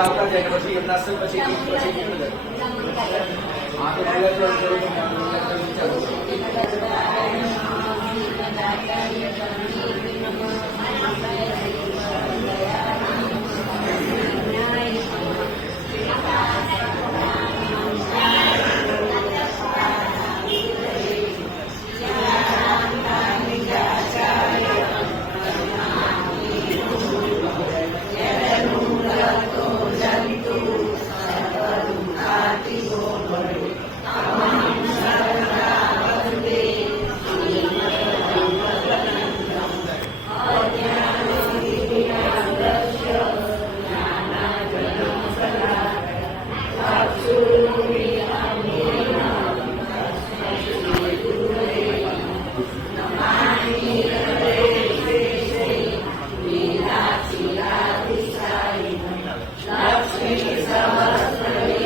આવતા જાય પછી એમના સર પછી હા તો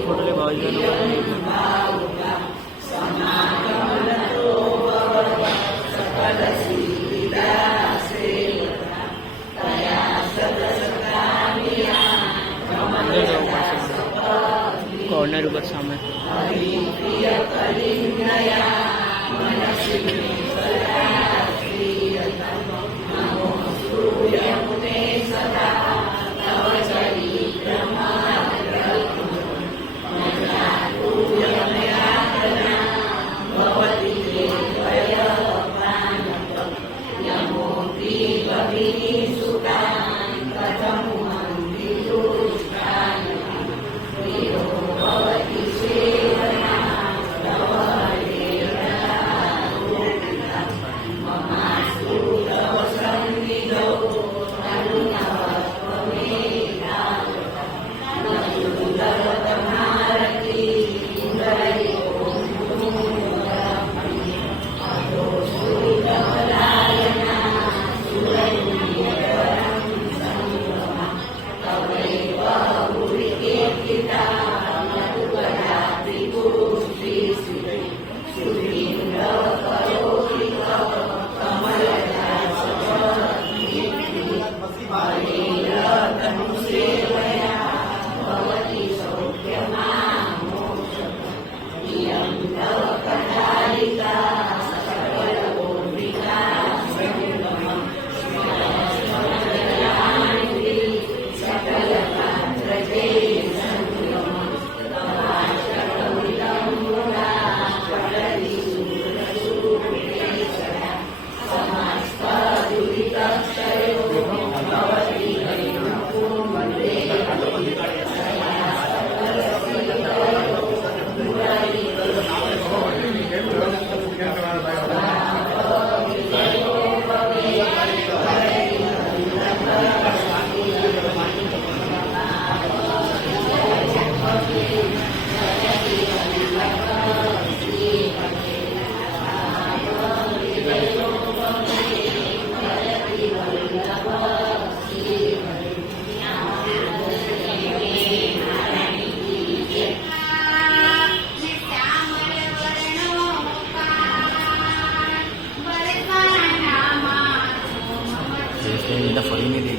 फोटो ले बाबा जी कॉर्नर ऊपर सामने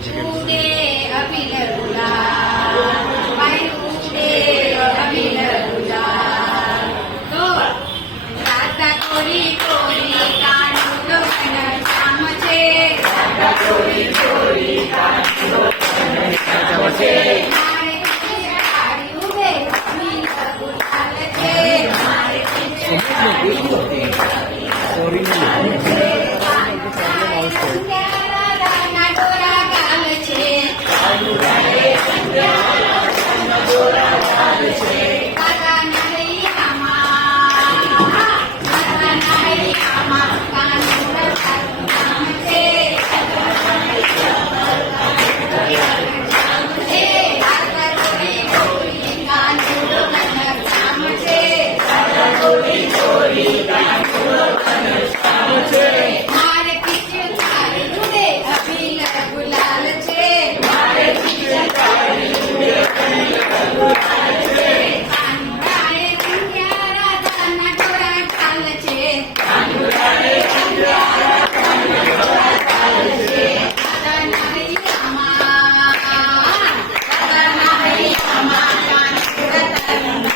ઉડે અભિલ ગુલાલ, ભાઈ ઉડે અભિલ ગુલાલ. તો રાતા કોરી કોરી કાનુડો ઘનશ્યામ છે. રાતા કોરી કોરી કાનુડો ઘનશ્યામ છે. મારે પીછે કાળી ઉડે અભિલ ગુલાલ છે. મારે પીછે કાળી ઉડે અભિલ ગુલાલ છે. મારે પીછે કાળી ઉડે અભિલ ગુલાલ છે. મારે પીછે કાળી ઉડે અભિલ ગુલાલ છે. કાનુડાએ રંગ્યા રાધાના ડોળા ચાલ છે. કાનુડાએ રંગ્યા રાધાના ડોળા ચાલ છે. રાધાના હૈયામાં કાનુડા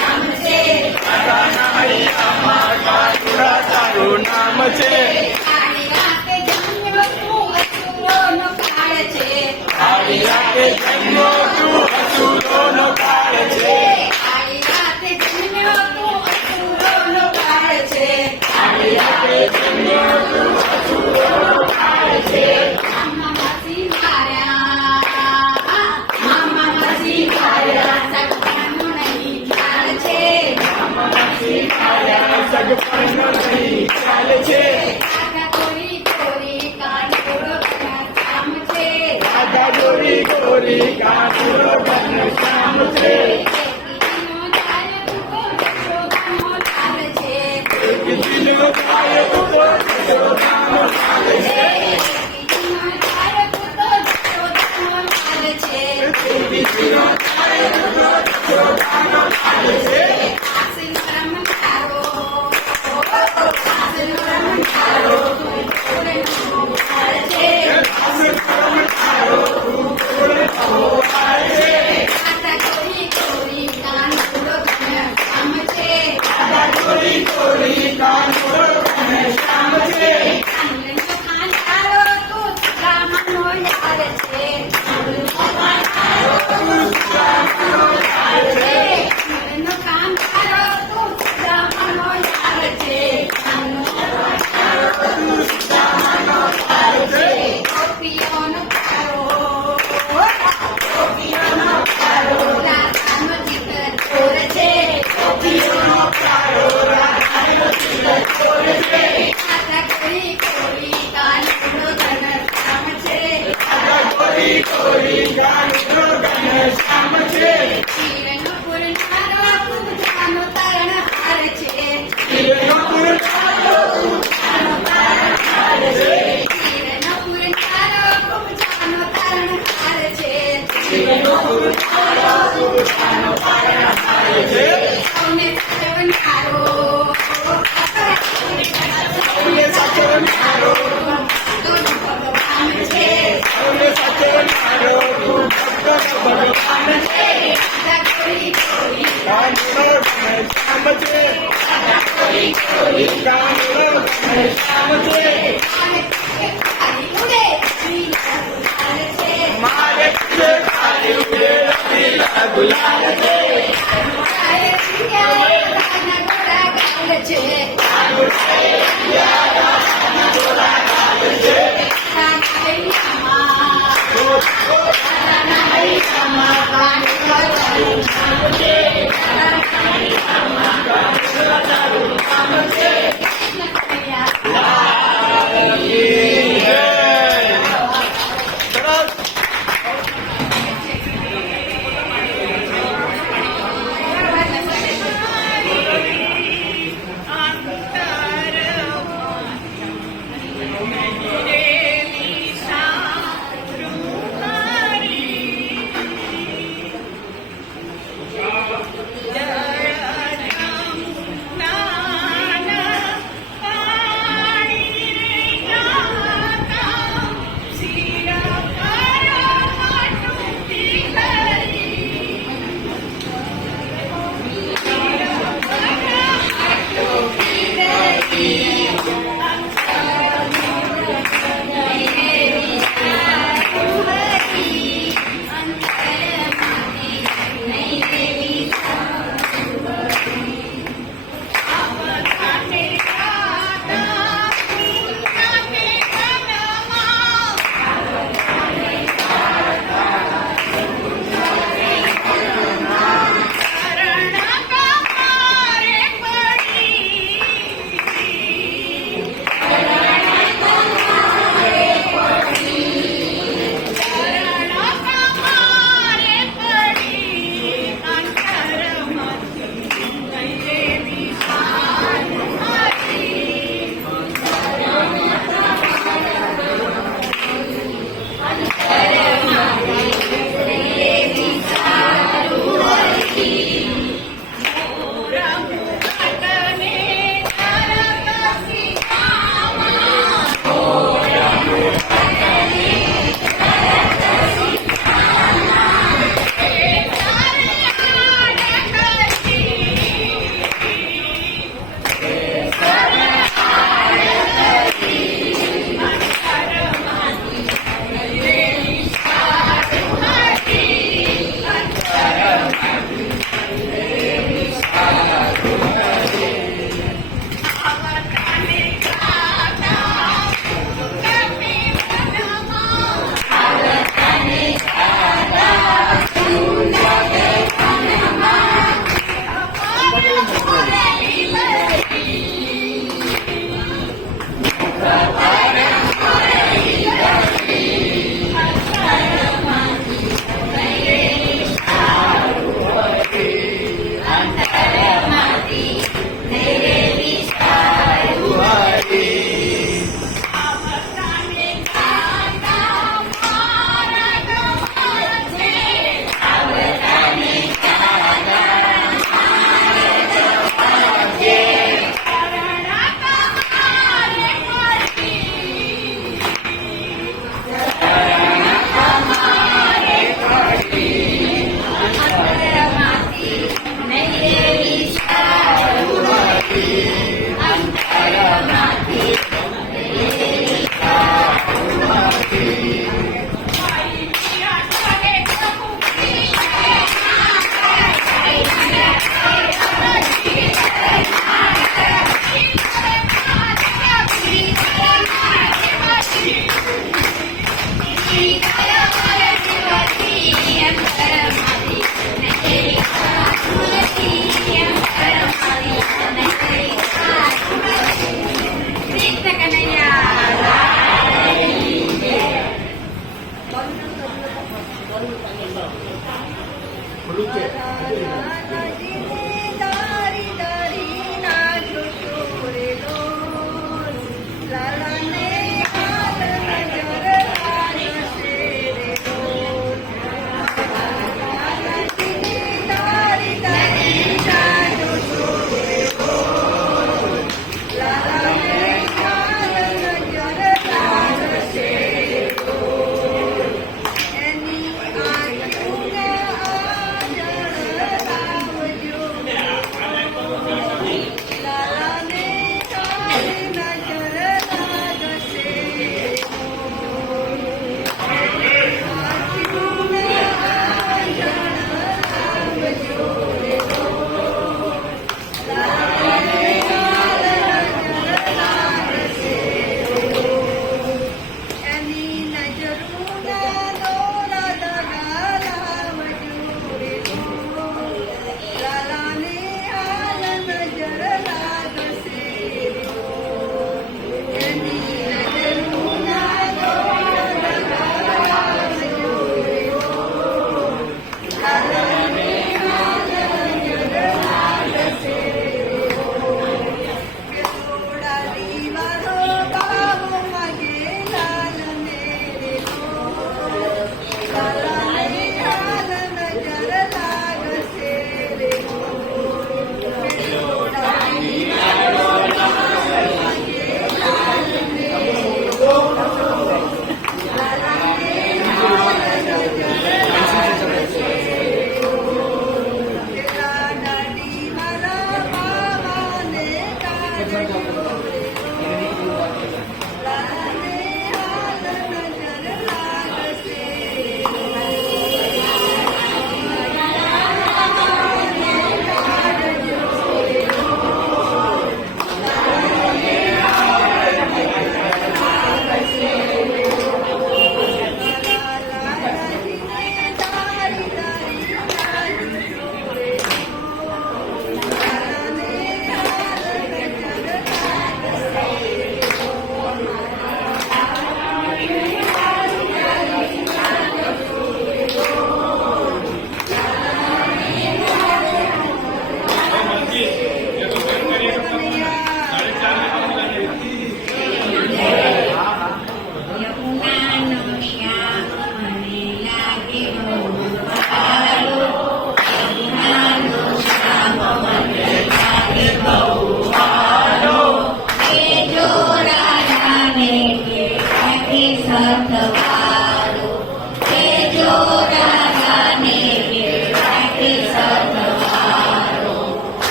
નામ છે. રાધાના હૈયામાં કાનુડા તારું નામ છે. કાળી રાતે જન્મ્યો તું અસુરોનો કાળ છે. કાળી રાતે જન્મ્યો તું અસુરોનો કાળ છે. કાળી રાતે જન્મ્યો તું અસુરોનો કાળ છે. કાળી રાતે જન્મ્યો તું અસુરોનો કાળ છે. મામા માસી માર્યા, મામા માસી માર્યા, સગપણનો નહીં ખ્યાલ છે. સગપણનો નહીં ખ્યાલ છે. રાધા કોરી કોરી કાનુડો ઘનશ્યામ છે. રાધા ગોરી ગોરી કાનુડો ઘનશ્યામ છે. એકીનો જાય તું શોભાનો ચાલ છે. એક દિલનો થાય તું તો યશોદાનો લાલ છે. એકીનો જાય તું તો શોભાનો ચાલ છે. એક દિલનો થાય તું તો યશોદાનો લાલ છે. આશીનો રમકારો, આશીનો રમકારો, પૂરનો ચાલ છે. રાધા કોરી કોરી કાનુડો ઘનશ્યામ છે. ગોરી ગોરી કાનુડો ઘનશ્યામ છે. કાનુડનો ખાંચારો તું રામનો યાર છે. કાનુડનો ખાંચારો તું રામનો યાર છે. કાનુડનો ખાંચારો તું રામનો યાર છે. કાનુડનો ખાંચારો તું રામનો યાર છે. ગોપીઓનો પ્યારો, ગોપીઓનો પ્યારો, રાધાનો જીગર ચોર છે. ગોપીઓનો પ્યારો, રાધાનો જીગર ચોર છે. રાધા કોરી કોરી કાનુડો ઘનશ્યામ છે. ગોરી ગોરી કાનુડો ઘનશ્યામ છે. ક્ષીરનો પૂરનારો પૂજાનો તારણહાર છે. તીરનો પૂરનારો પૂજાનો તારણહાર છે. ક્ષીરનો પૂરનારો પૂજાનો તારણહાર છે. તીરનો પૂરનારો પૂજાનો તારણહાર છે. સૌને સાચવનારો, સૌને સાચવનારો તું ભગવાન છે. સૌને સાચવનારો તું ભક્ત ભગવાન છે. રાધા કોરી કોરી કાનુડો ઘનશ્યામ છે. કાનુડો ઘનશ્યામ છે. મારે પીછે કાળી ઉડે અભિલ ગુલાલ છે. મારે પીછે કાળી ઉડે અભિલ ગુલાલ છે. કાનુડાએ રંગ્યા રાધાના ડોળા ગાલ છે. રાધાના હૈયામાં કાનુડો ઘનશ્યામ છે. કૃષ્ણ કનૈયા સરસ. કૃષ્ણ કનૈયા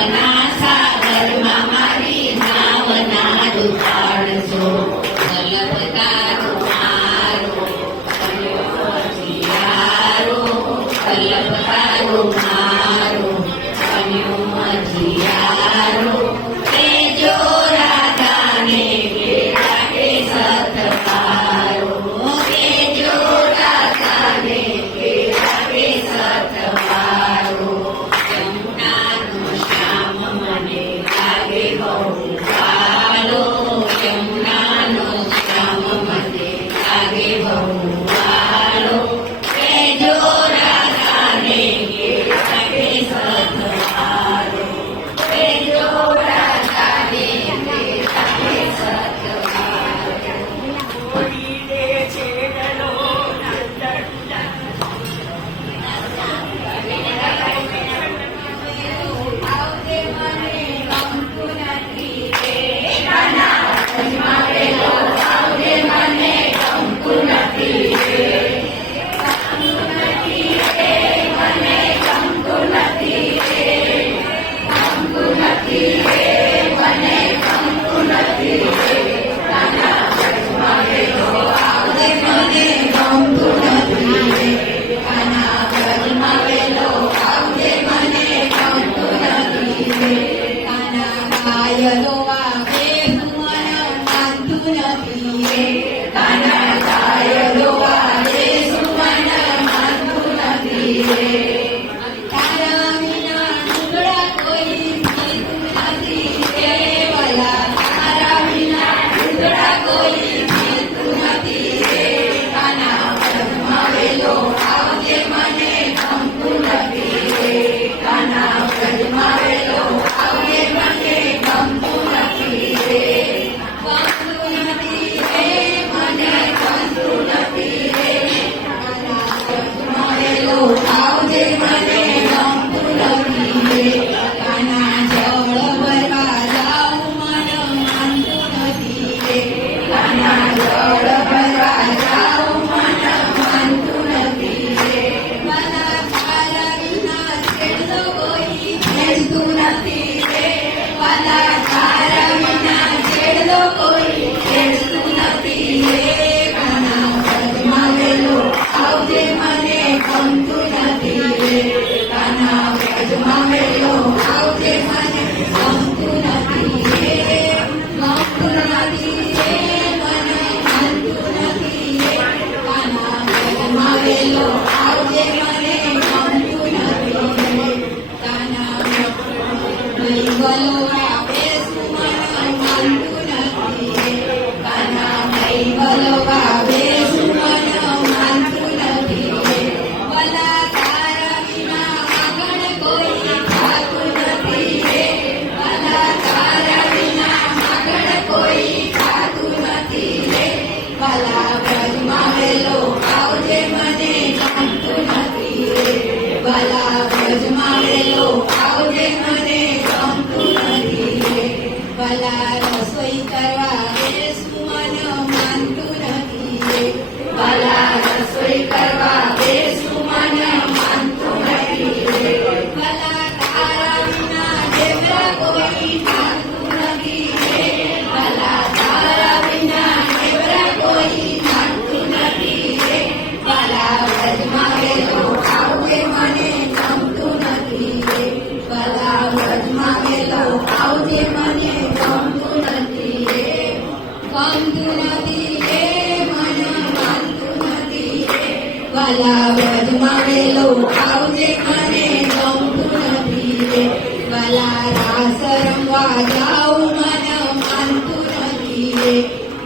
ભવના સાગરમાં મારી નાવના ડૂબાડજો. વલ્લભ તારું મારું બન્યો મજીયારો. વલ્લભ તારું મારું બન્યો મજીયારો. તેજો રાધાને કેળા કે સતવારો. તેજો રાધાને કેળા કે સતવારો. યમુનાનો શ્યામ મને લાગે બહુ વાલો. યમુનાનો શ્યામ મને લાગે બહુ વાલો. તેજો રાધાને કેળા કે સતવારો. તેજો રાધાને કેળા કે સતવારો. ઓળીને છેડલો નંદનલા. આવજે મને ગમતું નથી રે. કાના વચમાં વેલો આવજે મને ગમતું નથી રે. ગમતું નથી રે, મને ગમતું નથી રે. ગમતું નથી રે, મને ગમતું નથી રે. કાના વચમાં વેલો આવજે મને ગમતું નથી રે. કાના વચમાં વેલો આવજે મને ગમતું નથી રે. કાના ઘાયલો આવે હું મન માનતું નથી રે. કાના ઘાયલો આવે હું મન માનતું નથી રે. તારા વિના ડુંગળા કોઈ જીતું નથી રે. વાલા તારા વિના ડુંગળા કોઈ જીતું નથી રે. કાના વચમાં વેલો આવજે મને ગમતું નથી રે. કાના વચમાં વેલો આવજે મને ગમતું નથી રે. ગમતું નથી રે, મને ગમતું નથી રે. કાના વચમાં વેલો આવજે મને ગમતું નથી રે. કાના જળ ભરવા જાઉં મન માનતું નથી રે. કાના જળ ભરવા જાઉં મન માનતું નથી રે. વાલા તારા વિના છેડલો કોઈ ખેડતું નથી રે. વાલા તારા વિના છેડલો કોઈ ખેડતું નથી રે. કાના વચમાં વેલો આવજે મને ગમતું નથી રે. કાના વચમાં વેલો આવજે મને ગમતું નથી રે. ગમતું નથી રે, મને ગમતું નથી રે. કાના વચમાં વેલો આવજે મને ગમતું નથી રે. કાના મૈવલો આવે શું મન માનતું નથી રે. કાના મૈવલો આવે શું મન માનતું નથી રે. વાલા તારા વિના આગળ કોઈ ખાતું નથી રે. વાલા તારા વિના આગળ કોઈ ખાતું નથી રે. વાલા વ્રજમાં વેલો આવજે મને ગમતું નથી રે. વાલા વ્રજમાં વેલો આવજે મને ગમતું નથી રે. વાલા રસોઈ કરવા બેસું મન માનતું નથી રે. વાલા રસોઈ કરવા બેસું મન માનતું નથી રે. વાલા તારા વિના ઢેબરા કોઈ ખાતું નથી રે. વાલા તારા વિના ઢેબરા કોઈ ખાતું નથી રે. વાલા વ્રજમાં વેલો આવજે મને ગમતું નથી રે. વાલા વ્રજમાં વેલો આવજે મને ગમતું નથી રે. ગમતું નથી રે, મન માનતું નથી રે. વાલા વ્રજમાં વેલો આવજે મને ગમતું નથી રે. વાલા રાસ રમવા જાઉં મન માનતું નથી રે.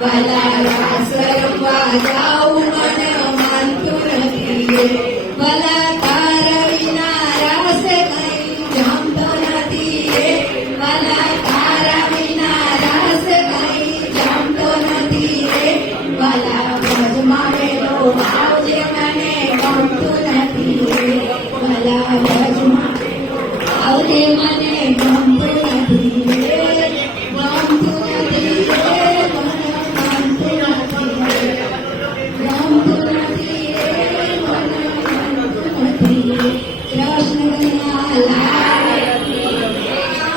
વાલા રાસ રમવા જાઉં મન માનતું નથી રે. વાલા તારા વિના રાસ કઈ જમતો નથી રે. વાલા તારા વિના રાસ કઈ જમતો નથી રે. વાલા વ્રજમાં વેલો આવજે મને ગમતું નથી રે. વાલા વ્રજમાં વેલો આવજે મને ગમતું નથી રે. ગમતું નથી રે, મને ગમતું નથી રે. ગમતું નથી રે, મને ગમતું નથી રે. કૃષ્ણ કનૈયા લાલ કી જય.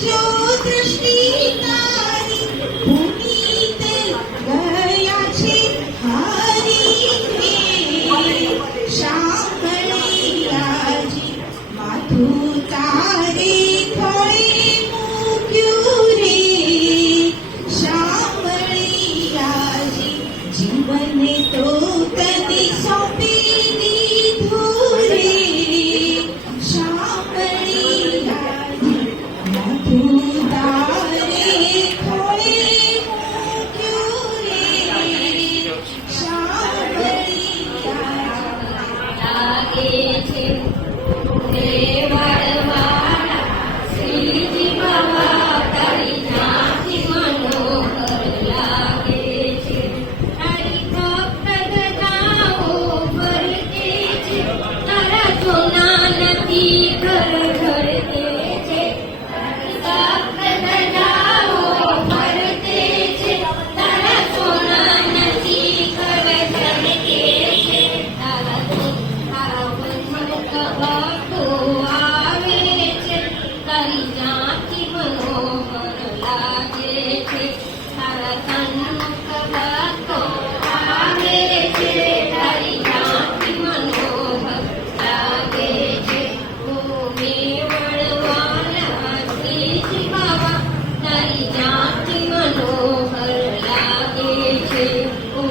જો દ્રષ્ટિ તારી પુનીત છે તારા સન્મુખ ભક્તો આવે છે તારી ઝાંખી મનોહર લાગે છે ઓ મેવડવાલા શ્રીજી બાવા તારી ઝાંખી મનોહર લાગે છે ઓ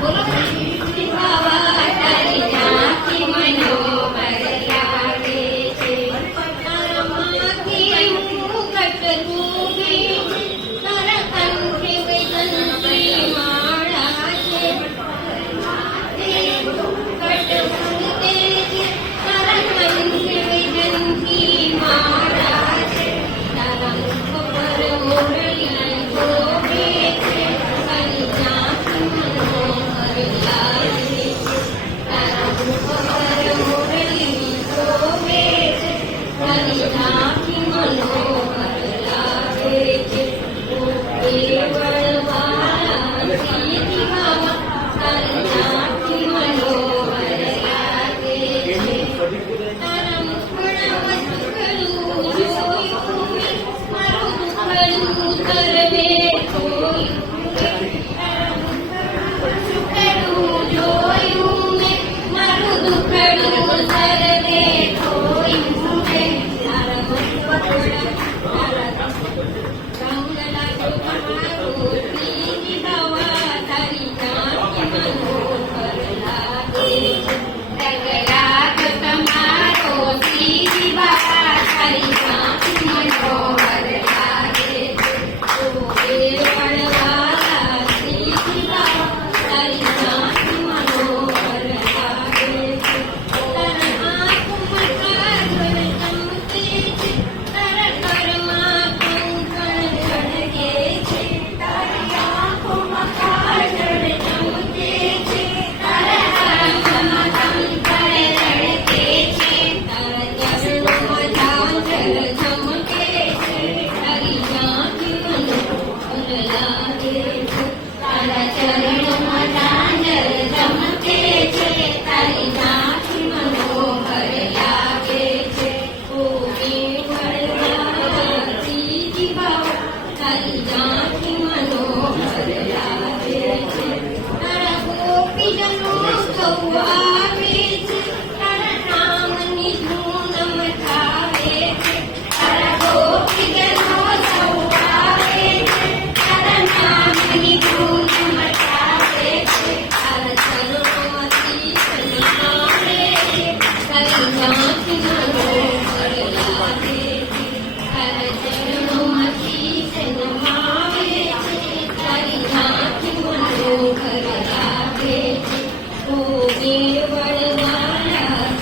બોલો શ્રીજી બાવા તારી ઝાંખી મનોહર લાગે છે તારા માથે મુકટ રૂપે તારા કંઠે વૈજંતી માળા છે માથે મુકટ રૂપે તારા કંઠે વૈજંતી માળા છે તારા મુખ પર મોરલી શોભે છે તારી ઝાંખી મનોહર લાગે છે તારા મુખ પર મોરલી શોભે છે તારી ઝાંખી મનોહર લાગે છે ઓ કેવળવાળા શ્રીજી બાવા તારી ઝાંખી મનોહર લાગે છે તારા મુખડા વચકડું જોયું મેં મારું દુખડું કરવે જોયું તારા મુખડું જોયું મેં મારું દુખડું કરવે જોયું મેં તારા મુખડા તારા રંગ લાગ્યો તમારો શ્રીજી બાવા તારી ઝાંખી મનોહર લાગે છે રંગ લાગ્યો તમારો શ્રીજી બાવા તારી ઝાંખી મનોહર લાગે છે ઓ કેવળવાળા શ્રીજી બાવા તારી ઝાંખી મનોહર લાગે છે તારા આંખમાં કાજલ ચમકે છે તારા ઘરમાં કંકણ ઝળકે છે તારી આંખોમાં કાજલ ચમકે છે તારા ઘરમાં કંકણ ઝળકે છે તારા ચરણોમાં ઝાંઝર ઝમકે છે તારી ઝાંખી મનોહર લાગે છે તારા ચરણોમાં ઝાંઝર ઝમકે છે તારી ઝાંખી મનોહર લાગે છે ઓ કેવળવાળા શ્રીજી બાવા તારી ઝાંખી મનોહર લાગે છે તારા ગોપીજનો સૌ આવે છે તારા નામની ધૂન મચાવે છે તારા ગોપીજનો સૌ આવે છે તારા નામની ધૂન મચાવે છે તારા ચરણોમાંથી સન્માને છે તારી ઝાંખી મનોહર લાગે છે તારા ચરણોમાંથી સન્માને છે તારી ઝાંખી મનોહર લાગે છે ઓ કેવળવાળા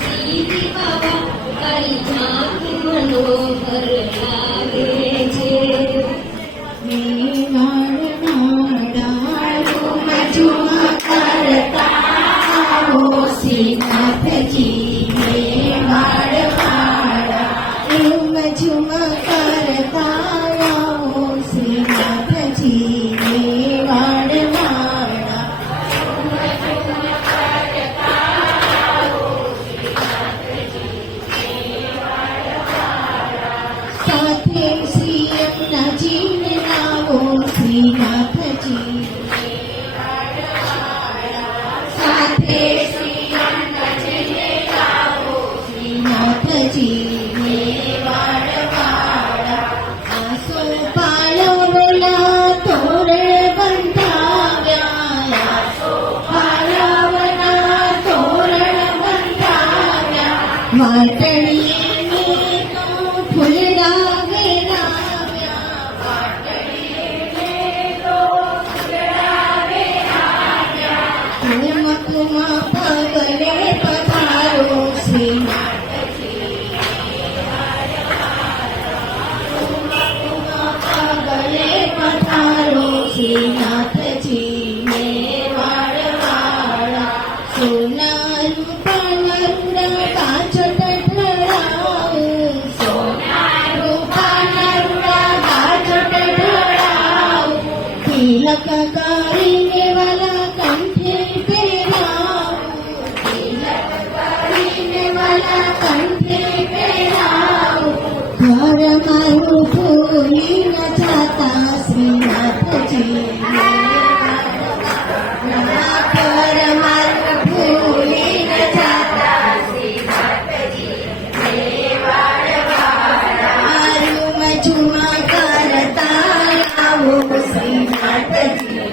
શ્રીજી બાવા તારી ઝાંખી મનોહર લાગે છે સાથે શ્રી અન્નાજીને લાવો શ્રીનાથજી સાથે શ્રી અન્નાજીને લાવો શ્રીનાથજીને વાળવાળા આસો પાલવના તોરણ બંધાવ્યા આસો પાલવના તોરણ બંધાવ્યા વાટણીએ ફૂલડા વેરાવ્યા વાટણીએ તો ફૂલડા વેરાવ્યા કુમકુમા પગલે પધારો શ્રીનાથજી કુમકુમા પગલે પધારો શ્રીનાથજી ને વાળવાળા સોના રૂપાના કાચટ ઢળાવું સોના રૂપાના કાચટ ઢળાવું તિલક કરીને વાલા કંઠે પહેરાવું તિલક કરીને વાલા કંઠે પહેરાવું ઘર મારું ભૂલી ન જાતા શ્રીનાથજી પરમાર્ગ ભૂલી ન જાતા આયુમ ઝુમા કરતા આવો શ્રીનાથજી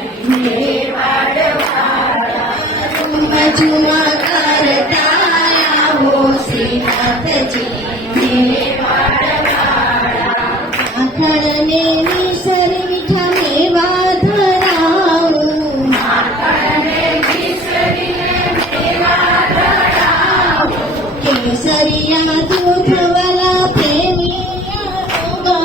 આયુમ ઝુમા કરતા આવો શ્રીનાથજી આખડને નિસર મીઠા મેવા ધરાવું કેસરિયા દૂધવાલા પ્રેમિયા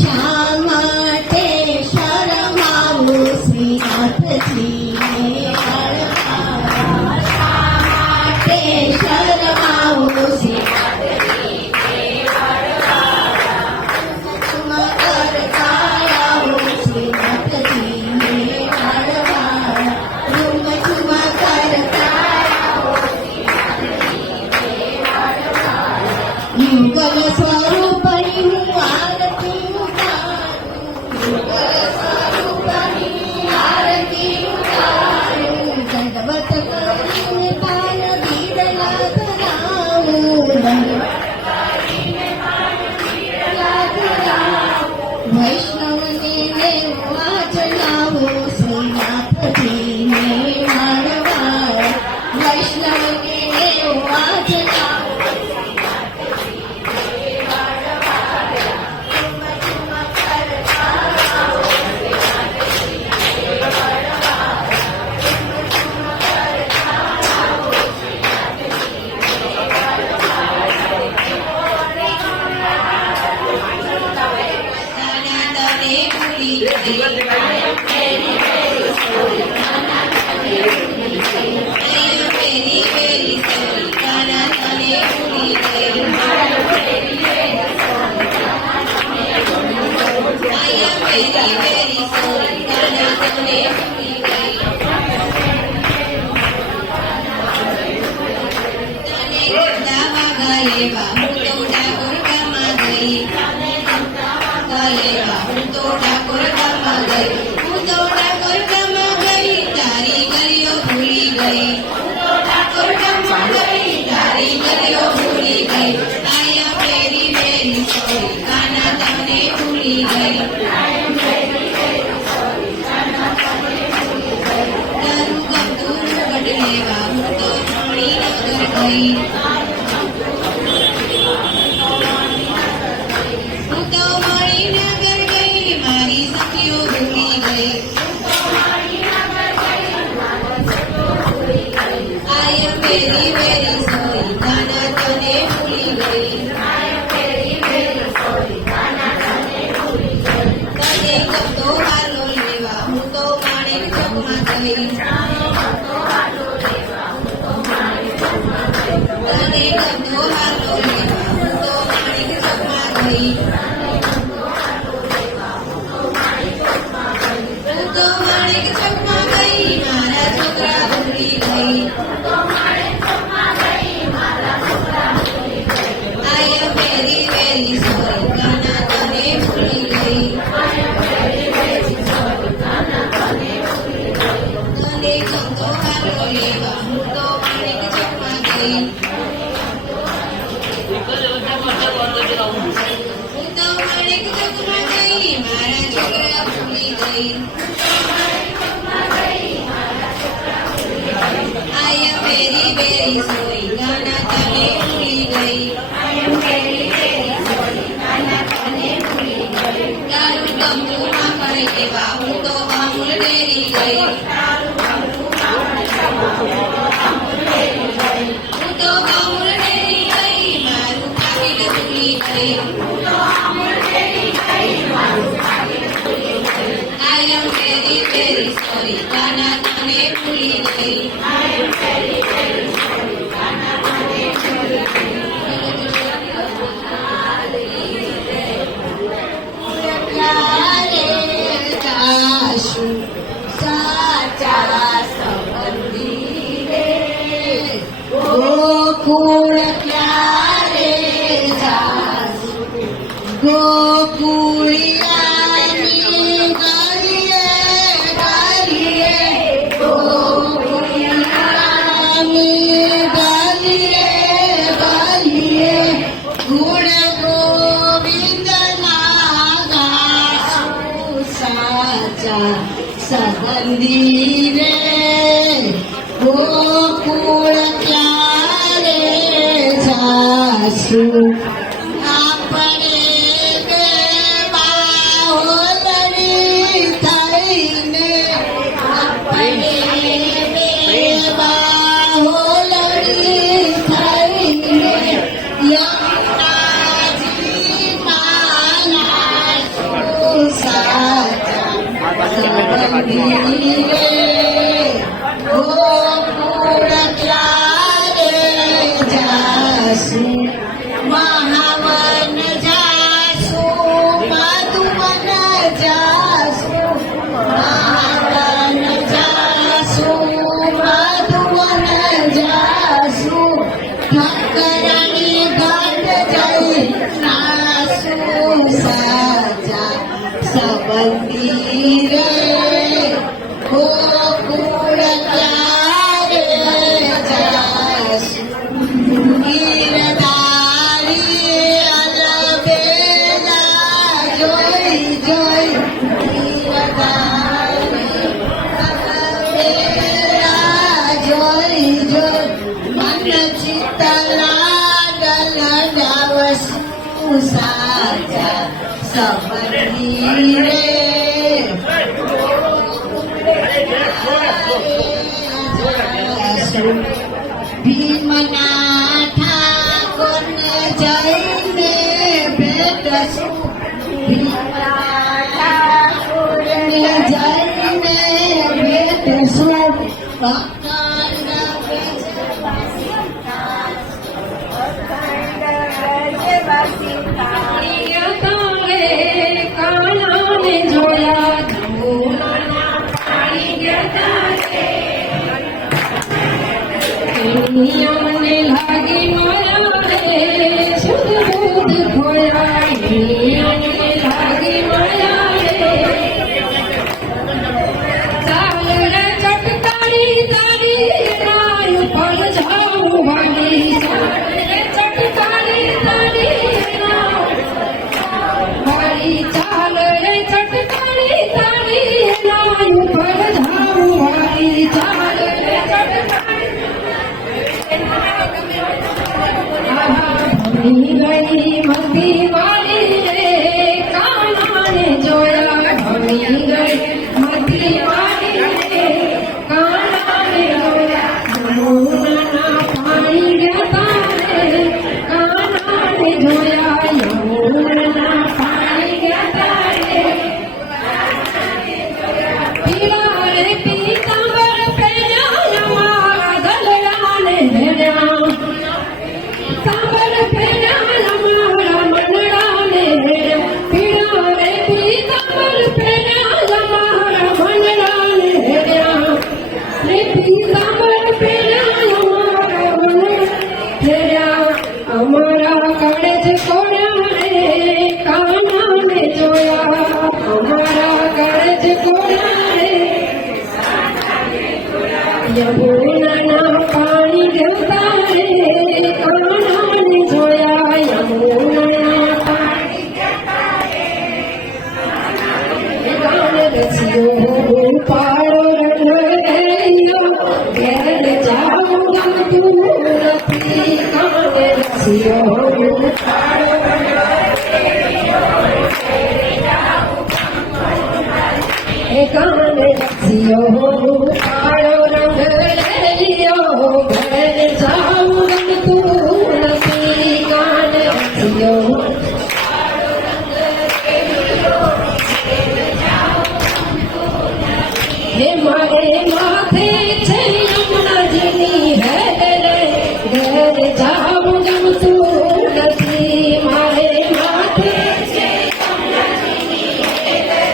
શા માટે શરમાવું શ્રીનાથજી શરમાવું શ્રીનાથજી કરતા આવો શ્રીનાથજી યુગલ સ્વરૂપણી હું આરતી ઉતારું યુગલ સ્વરૂપણી આરતી ઉતારું દંડવત કરીને પાન બીડલા ધરાવું વૈષ્ણવને લેવા ચલાવો શ્રીનાથજીને મારવા વૈષ્ણવને લેવા ચલાવો ગોકુળિયાની ગાલીએ ગાલીએ ગોકુળિયાની ગાલીએ ગાલીએ ગુણ ગોવિંદના ગાશું સાચા સંબંધી રે ગોકુળ ક્યારે જાશું આપણે બે બાહોલડી થઈને આપણે બે બાહોલડી થઈને યમુનાજી માના સાચા સંબંધી રે ગોકુળ ક્યારે જાશું મહાવન જાશું મધુવન જાશું મહાવન જાશું મધુવન જાશું ઠક્કરની ઘાટ જઈ નાશું સાચા સંબંધી રે ગોકુળ ક્યારે જાશું ગીરધારી અલબેલા જોઈ જોઈ ગીરધારી અલબેલા જોઈ જોઈ મન ચિત્ત લાડલ ડાવશું સાચા સંબંધી રે ભીમના ઠાકોરને જઈને ભેટશું ભીમના ઠાકોરને જઈને ભેટશું કાનાને જોયા જમુનાના પાણી ગયા મને લાગી માયા રે શુદ્ધ બુદ્ધ ખોયા મને લાગી માયા રે ચાલ રે ચટકારી તારી રાય પર જાઉં વાલી ચાલ રે ચટકારી તારી વાલી ચાલ રે ચટકારી તારી રાય પર જાઉં વાલી ચાલ રે ચટકારી ગઈ મસ્તી વાળી રે કાનાને જોયા ભમી ગઈ મસ્તી વાળી રે કાનાને જોયા યમુનાના પાણી ગયા રે કાનાને જોયા યમુનાના પાણી ગયા રે પીળા રે પીતાંબર પહેર્યા મારા ગલડાને ભેર્યા સાંભળ ફેર્યા અમારા મંડળાને પીળા રે પીતાંબર ફેર્યા અમારા મંડળાને રે પીતાંબર ફેર્યા અમારા મંડળા ફેર્યા અમારા કળજ કોળ્યા રે કાનાને જોયા અમારા કળજ કોળ્યા રે યમુનાના પાણી ગયા રે કાનાને જોયા યમુનાના પાણી ગયા રે ગાને રસિયો પાડો રણૈયો ઘેર જાઉં ગમતું નથી ગાને રસિયો પાડો ગાને રસિયો પાડો રંગૈયો ઘેર જાઉં ગમતું નથી ગાને રસિયો હે મારે માથે છે યમુનાજીની હેડ રે ઘેર જાઉં ગમતું નથી મારે માથે છે યમુનાજીની હેડ રે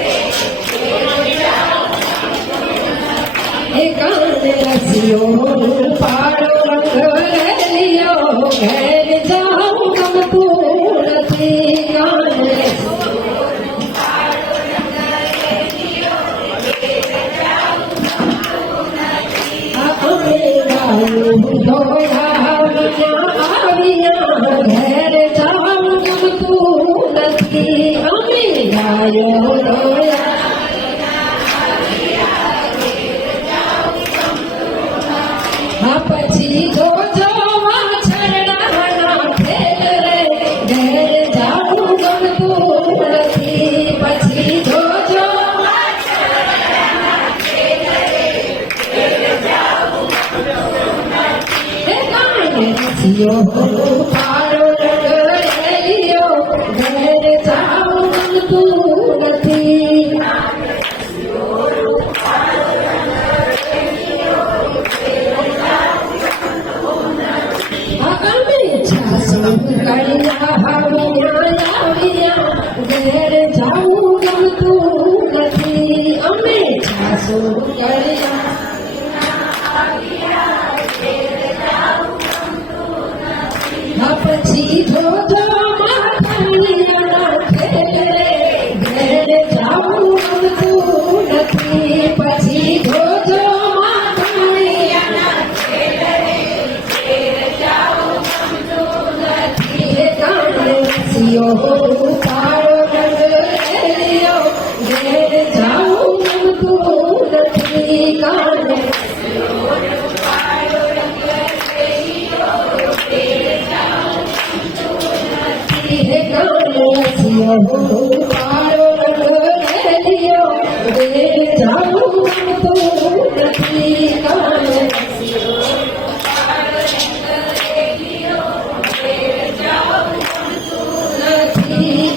રસિયો પાડો રંગરેલિયો ઘેર જાઉં ગમતું નથી અમે છાસો કળિયા આવ્યા ઘેર જાઉં ગમતું નથી અમે છાસો કળિયા પછી જોજો માથાણીના ખેતરે ઘેર જાઉં ગમતું નથી પછી જોજો માથાણીના ખેતરે ઘેર જાઉં ગમતું નથી કાને રસિયો પાડો રંગરેલિયો ઘેર જાઉં ગમતું નથી કાને પાડો રંગરેલિયો ઘેર જાઉં ગમતું નથી કાને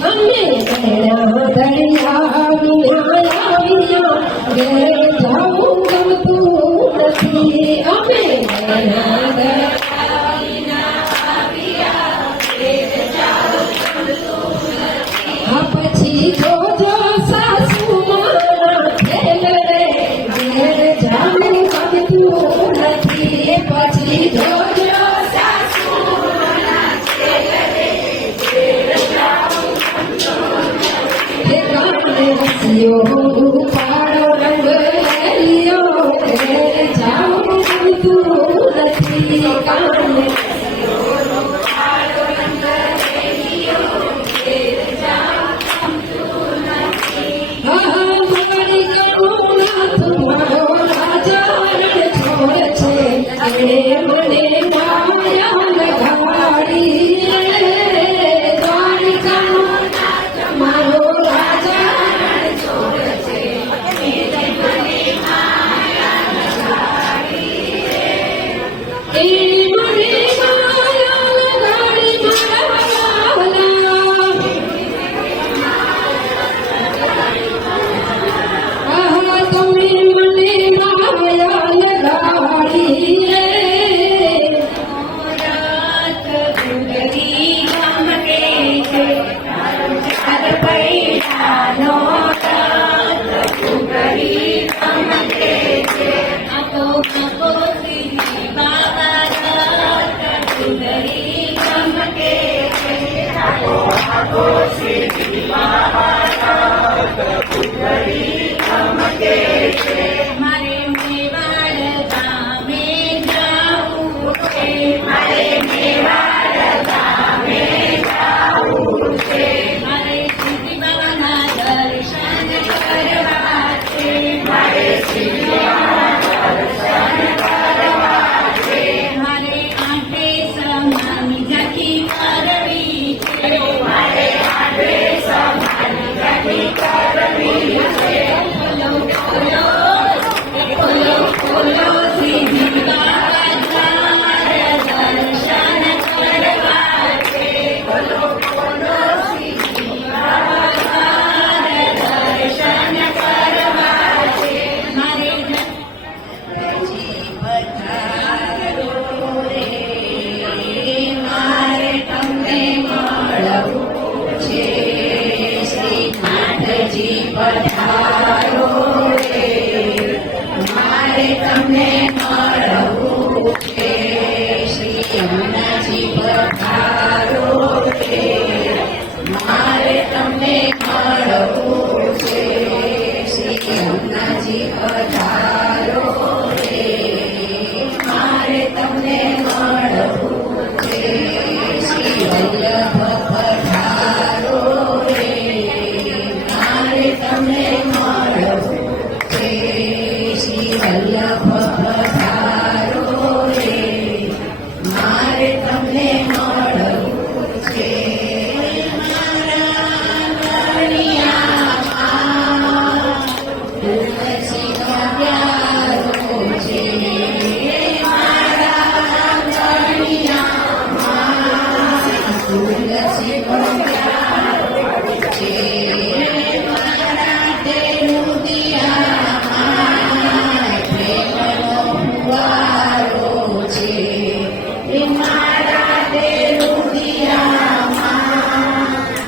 અમે દરિયા વિના આવ્યા ઘેર જાઉં ગમતું નથી અમે દરિયા વિના આવ્યા ઘેર જાઉં ગમતું નથી પછી જોજો સાસુ મારા ખેલ રે ઘેર જાઉં ગમતું નથી પછી જોજો સાસુ મારા ખેલ રે ઘેર જાઉં રસિયો પાડો રંગરેલિયો ઘેર જાઉં ગમતું નથી કાને મારી કરુણાથ મારો રાજા રણ છોડ છે એને મને માયા લગાડી દ્વારિકાનાથ મારો રાજા રણ છોડ છે એને મને માયા લગાડી એ મને માયા લગાડી મારા વાલા તમે મને માયા લગાડી રે રાત ગુગરી ગમકે છે ચાર પૈડાનો રાત ગુગરી ગમકે છે આ તો ભગવતી બાબા રાત ગુગરી ગમકે છે આ તો ભગવતી બાબા રાત ગુગરી ગમકે છે મારે મેવાડ ગામે જાવું છે મારે મેવાડ ગામે જાવું છે મારે સિદ્ધિ બાબાના દર્શન કરવા છે મારે સિદ્ધિ બાબાના દર્શન કરવા છે મારે આઠે સમાની જાતિ કરવી છે મારે આઠે સમાની જાતિ કરવી છે ખોલો સિદ્ધિ બાબા દ્વાર દર્શન કરવા છે ખોલો સિદ્ધિ બાબા દ્વાર દર્શન કરવા છે મારે પધારો રે મારે તમને મળવું છે શ્રીનાથજી પધારો રે મારે તમને મળવું છે શ્રી યમુનાજી પધારો રે મારે તમને મળવું છે શ્રી યમુનાજી પધારો રે મારે તમને મળવું છે શ્રી વલ્લભ પધારો રે મારે તમને મળવું છે શ્રી વલ્લભ પધારો રે મારે તમને મળવું છે મારા કળિયામાં તુલસી પ્યારો છે મારા કળિયામાં તુલસી નો પ્યારો છે મારા તેનું દિયામાં પ્રેમનો ફુવારો છે મારા તેનું દિયામાં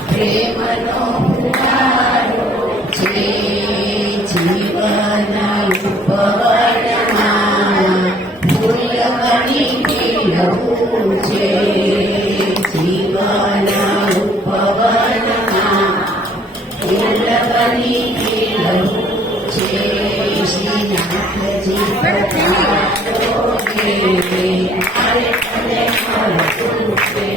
પ્રેમનો ફુવારો છે જીવન ઉપવનમાં ફૂલ બની ખીલવું છે જીવન ઉપવનમાં ફૂલ બની ખીલવું છે શ્રીનાથજી પધારો રે મારે તને મળવું છે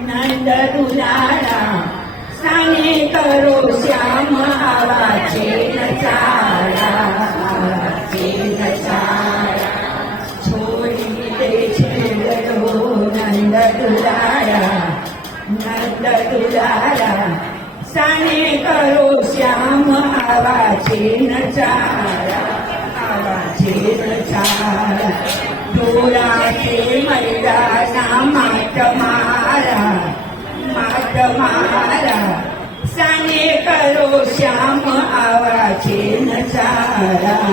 નંદ દુલારા સાને કરો શ્યામ આવા છે નચારા છોડી દે છે ગયો નંદ દુલારા સાને કરો શ્યામ આવા છે નચારા ડોરા છે મૈદાના માટ મારા સાને કરો શ્યામ આવા છે નચારા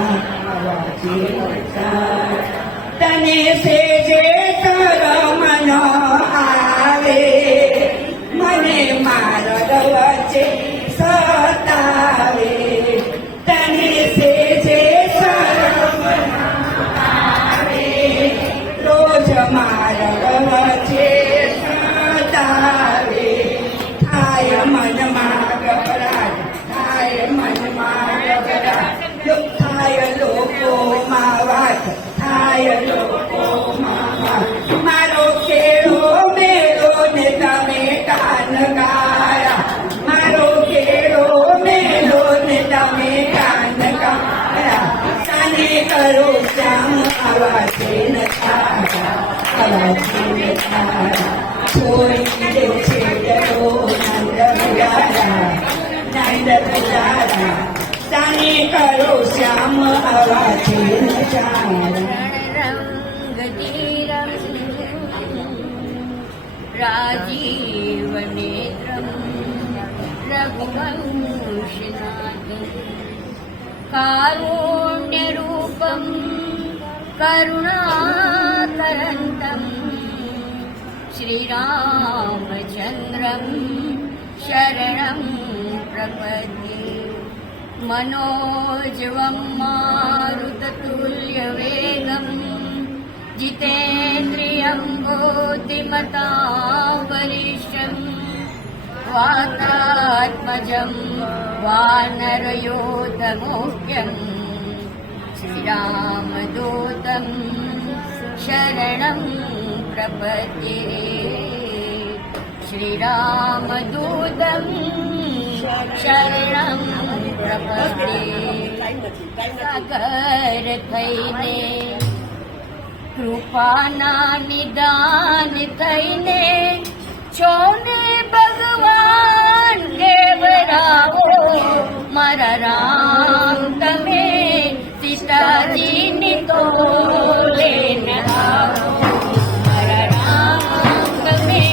તને સેજે કર મન આવે મને મારદ વચ્ચે સતાવે તને સેજે રોજ મારદ વચ્ચે સતાવે થાય મનમાં ગભરાટ થાય લોકોમાં વાત મારો કેળો મેળો ને તમે કાન ગાયા મારો કેળો મેળો ને તમે કાન ગાયા સાને કરો શ્યામ આવા છે નચારા છોડી દે છે ડરો નંદ દુલારા સાને કરો શ્યામ આવા છે નચારા राजीवनेत्रं रघुवंशनाथं कारुण्यरूपं करुणाकरन्तं श्रीरामचन्द्रं शरणं प्रपद्ये मनोजवं मारुततुल्यवेगम् जितेन्द्रियं बुद्धिमतां वरिष्ठं वातात्मजं वानरयोधमुख्यं श्रीरामदूतं शरणं प्रपद्ये श्रीरामदूतं शरणं प्रपद्ये सागर थईने કૃપાના નિદાન થઈને છોને ભગવાન કેવરાવો મારા રામ તમે સીતાજીની તોલે ન આવો મારા રામ તમે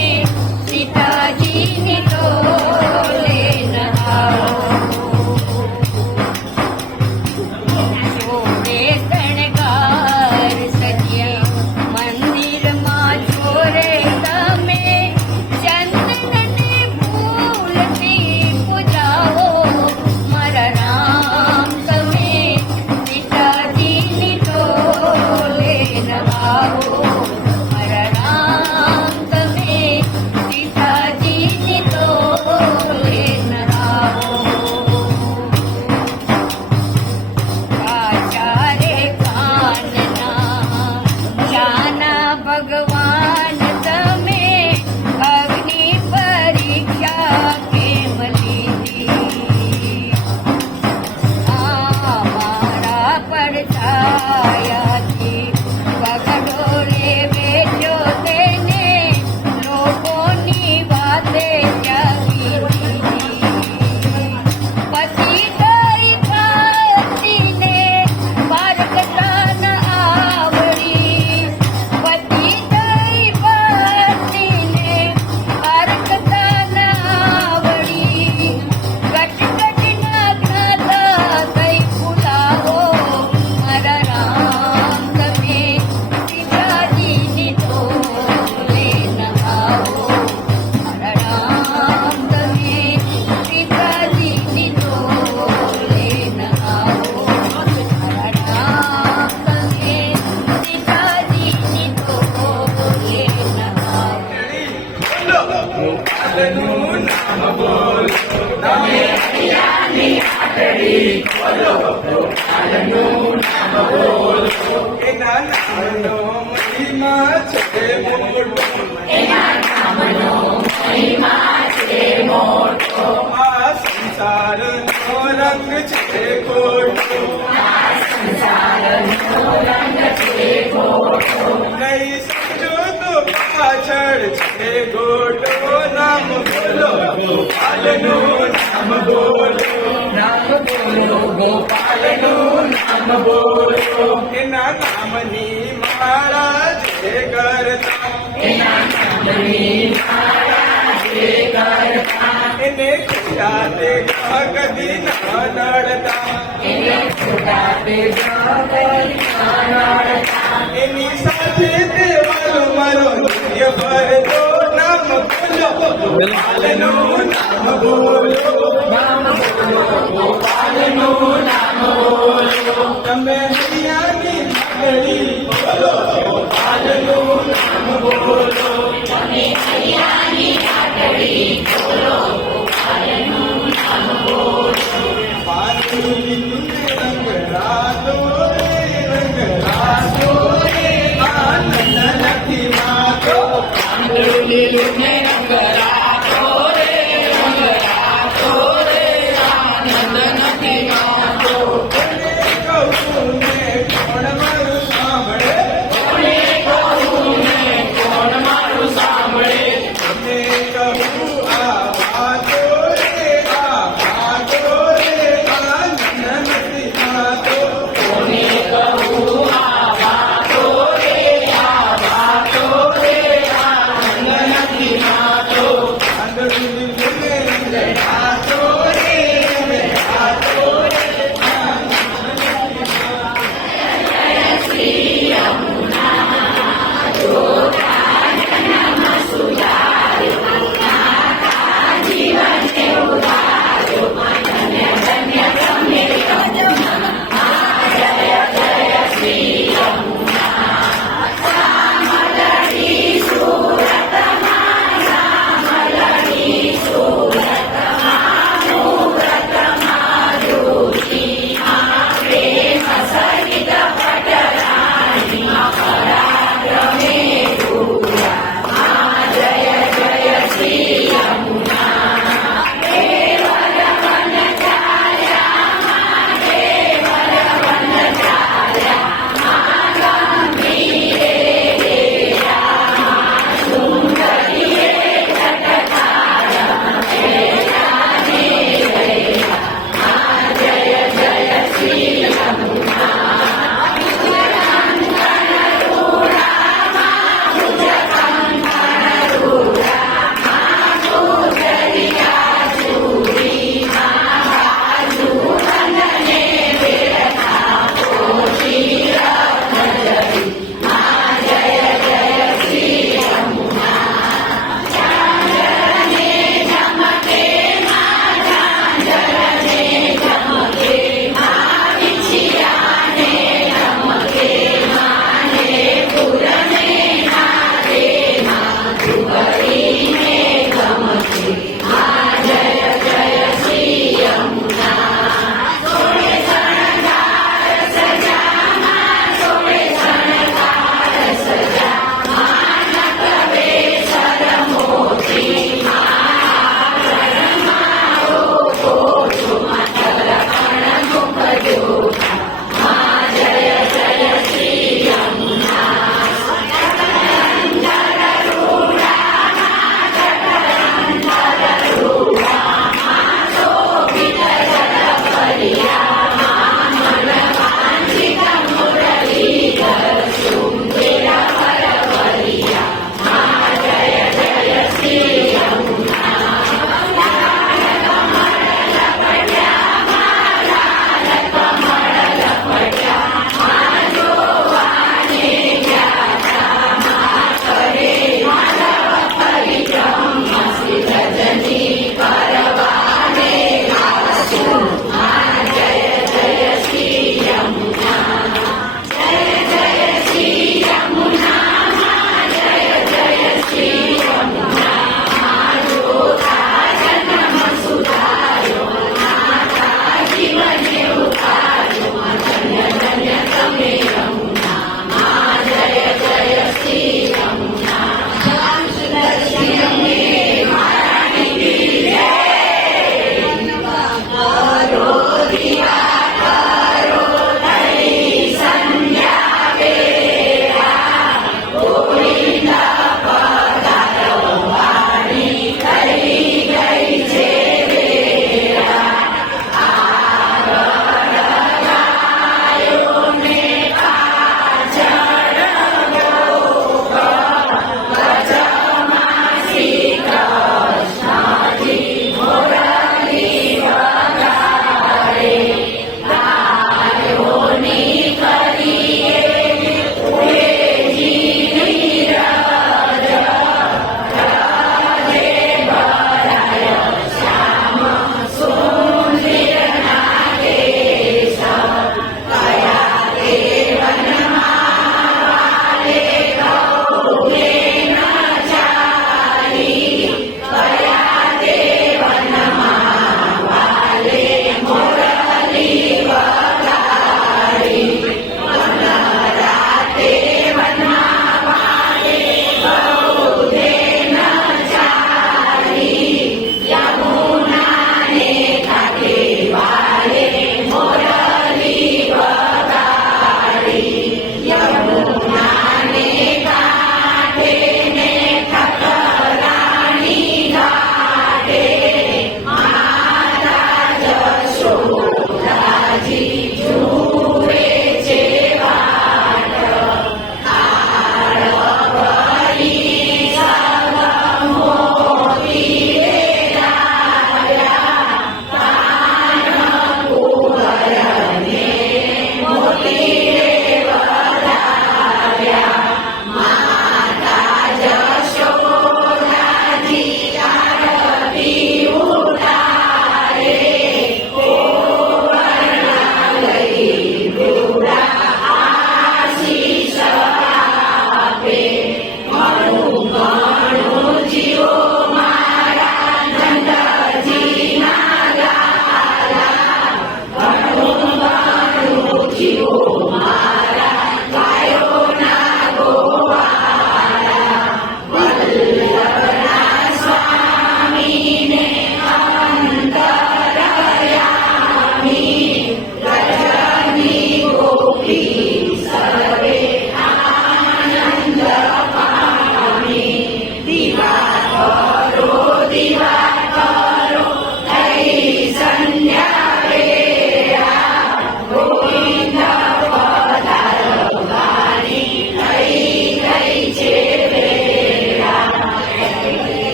સીતાજીની તોલે ન આવો સીતાજી આંતળી ખોલો ગોપાલનું નામ બોલો એના નામનો મહિમા છે મોટો એના નામનો મહિમા છે મોટો આ સંસારનો રંગ છે ખોટો આ સંસારનો રંગ છે ખોટો નહીં સમજો તો પાછળ છે ગોટો નામ બોલો ગોપાલનું નામ બોલો નામ બોલો ગોપાલનું નામ બોલો એના નામની માળા જે કરતા એના નામની માળા જે કરતા એને ખોટા તે કદી ના નડતા એને ખોટા તે નડતા એની સાથે તે મારો નિત્ય ભરતો નામ બોલો ગોપાલનું નામ બોલો નામ બોલો ગોપાલનું નામ બોલો તમે હૈયાની આંતળી બોલો ગોપાલનું નામ બોલો તમે હૈયાની આંતળી ખોલો ગોપાલનું નામ બોલો પાણી રંગ રાતો રે આનંદ નથી માતો લીલુને રંગ રાતો રે આનંદ નથી માતો કહું ને કોણ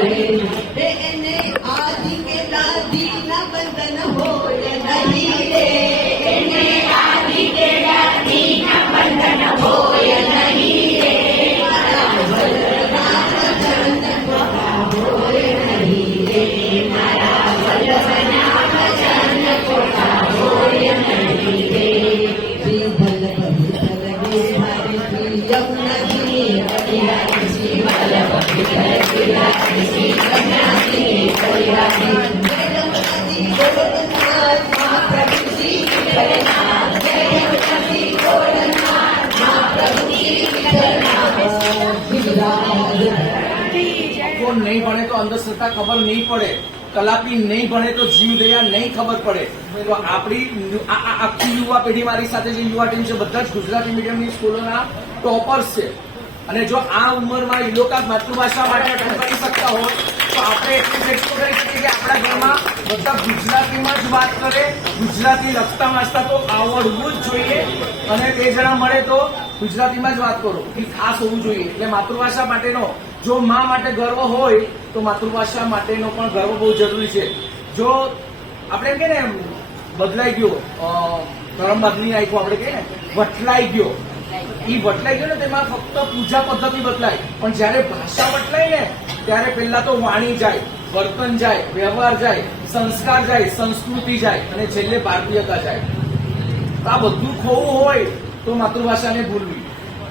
એને આદિ કે દાદીના બંધન હોય નહીં રે. એને આદિ કે દાદીના બંધન હોય નહીં રે. મારા વલ્લભના ભજન ખોટા હોય નહીં રે. મારા વલ્લભના ભજન ખોટા હોય નહીં રે. શ્રી વલ્લભ વિઠ્ઠલ ગિરધારી શ્રી યમુનાજી હરિહરિ શ્રી વલ્લભ વિઠ્ઠલ ગિરધારી શ્રી યમુનાજી હરિહરિ. જય ગણપતિ ગોરખનાથ મહાપ્રભુ શ્રી વિઠ્ઠલનાથ. જય ગણપતિ ગોરખનાથ મહાપ્રભુ શ્રી વિઠ્ઠલનાથ. કોણ નહીં ભણે તો અંધશ્રદ્ધા ખબર નહીં પડે, કલાપી નહીં ભણે તો જીવદયા નહીં ખબર પડે. તો આપણી આખી યુવા પેઢી, મારી સાથે જે યુવા ટીમ છે, બધા જ ગુજરાતી મીડિયમની સ્કૂલોના ટોપર્સ છે. અને જો આ ઉંમરમાં એ લોકો માતૃભાષા માટે અટેન્ડ કરી શકતા હોય તો આપણે એટલું જ એક્સપો કરી શકીએ કે આપણા ઘરમાં બધા ગુજરાતીમાં જ વાત કરે. ગુજરાતી લખતા વાંચતા તો આવડવું જ જોઈએ, અને 2 જણા મળે તો ગુજરાતીમાં જ વાત કરો, એ ખાસ હોવું જોઈએ. એટલે માતૃભાષા માટેનો જો મા માટે ગર્વ હોય તો માતૃભાષા માટેનો પણ ગર્વ બહુ જરૂરી છે. જો આપણે કે ને બદલાઈ ગયો, ધર્મ બદલી નાખ્યો, આપણે કહીએ ને વટલાઈ ગયો, એ વટલાઈ ગયો ને તેમાં ફક્ત પૂજા પદ્ધતિ બદલાય, પણ જયારે ભાષા બદલાય ને ત્યારે પહેલા તો વાણી જાય, વર્તન જાય, વ્યવહાર જાય, સંસ્કાર જાય, સંસ્કૃતિ જાય, અને છેલ્લે ભારતીયતા જાય. તો આ બધું ખોવું હોય તો માતૃભાષાને ભૂલવી,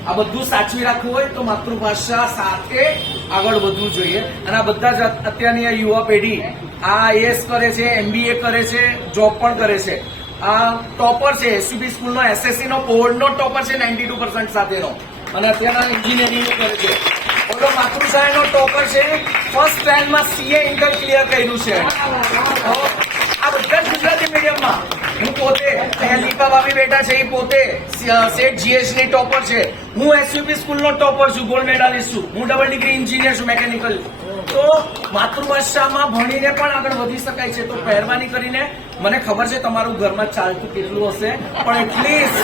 આ બધું સાચવી રાખવું હોય તો માતૃભાષા સાથે આગળ વધવું જોઈએ. અને આ બધા જ અત્યારની આ યુવા પેઢી આ આઈએએસ કરે છે, MBA કરે છે, જોબ પણ કરે છે. આ ટોપર છે, એસયુબી સ્કૂલનો SSC નો બોર્ડનો ટોપર છે 92% સાથેનો, અને અત્યારના એન્જિનિયરિંગ કરે છે. ઓલો માતૃશાળાનો ટોપર છે, ફર્સ્ટ ટાઈમમાં CA ઇન્ટર ક્લિયર કર્યું છે. આ બધા જ ગુજરાતી મીડિયમમાં. હું પોતે લીપા ભાભી બેટા છે, એ પોતે સેટ GS ની ટોપર છે. હું એસયુપી સ્કૂલનો ટોપર છું, ગોલ્ડ મેડાલિસ્ટ છું. હું ડબલ ડિગ્રી એન્જિનિયર છું, મેકેનિકલ. તો માતૃભાષામાં ભણીને પણ આગળ વધી શકાય છે. તો મહેરબાની કરીને, મને ખબર છે તમારું ઘરમાં ચાલતું કેટલું હશે, પણ એટલીસ્ટ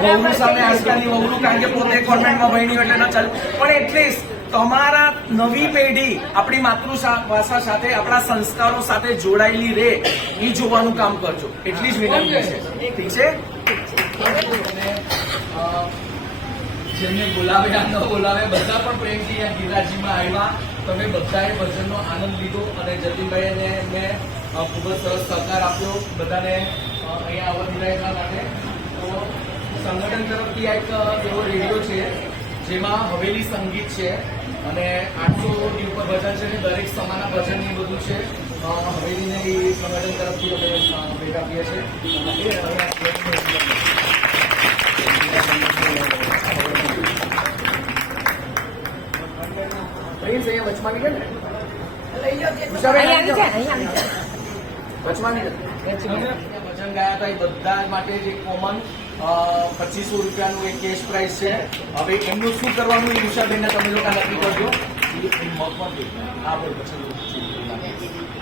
વહુનું સામે આજકાલની વહુનું, કારણ કે પોતે કોન્વેન્ટમાં ભણી એટલે ન ચાલે, પણ એટલીસ્ટ તમારા નવી પેઢી આપણી માતૃભાષા સાથે, આપણા સંસ્કારો સાથે જોડાયેલી રહે, એ જોવાનું કામ કરજો. એટલી જ વિનંતી છે. ઠીક છે? જેમને બોલાવે ન બોલાવે, બધા પણ પ્રેમથી આ ગિરિરાજજીમાં આવ્યા. તમે બધાએ ભજનનો આનંદ લીધો, અને જતીનભાઈને મેં ખૂબ જ સરસ સહકાર આપ્યો બધાને અહીંયા આવવા દિલાયના માટે. તો સંગઠન તરફથી એક એવો રેડિયો છે જેમાં હવેલી સંગીત છે, અને 800 ની ઉપર ભજન છે, ને દરેક સમાના ભજન ની બધું છે. હવેલીને એ સંગઠન તરફથી અમે ભેટ આપીએ છીએ. અહીંયા વચમાં નીકળે ને, વચમાં નીકળે ભજન ગાયા હતા. એ બધા માટે જે કોમન 2500 રૂપિયાનું એક કેશ પ્રાઇઝ છે. હવે એમનું શું કરવાનું એ ઉષાબેનને તમે લોકો નક્કી કરજો.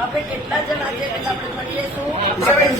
આપણે કેટલા જણા છે એટલે આપણે મળીશું. ઉષાબેન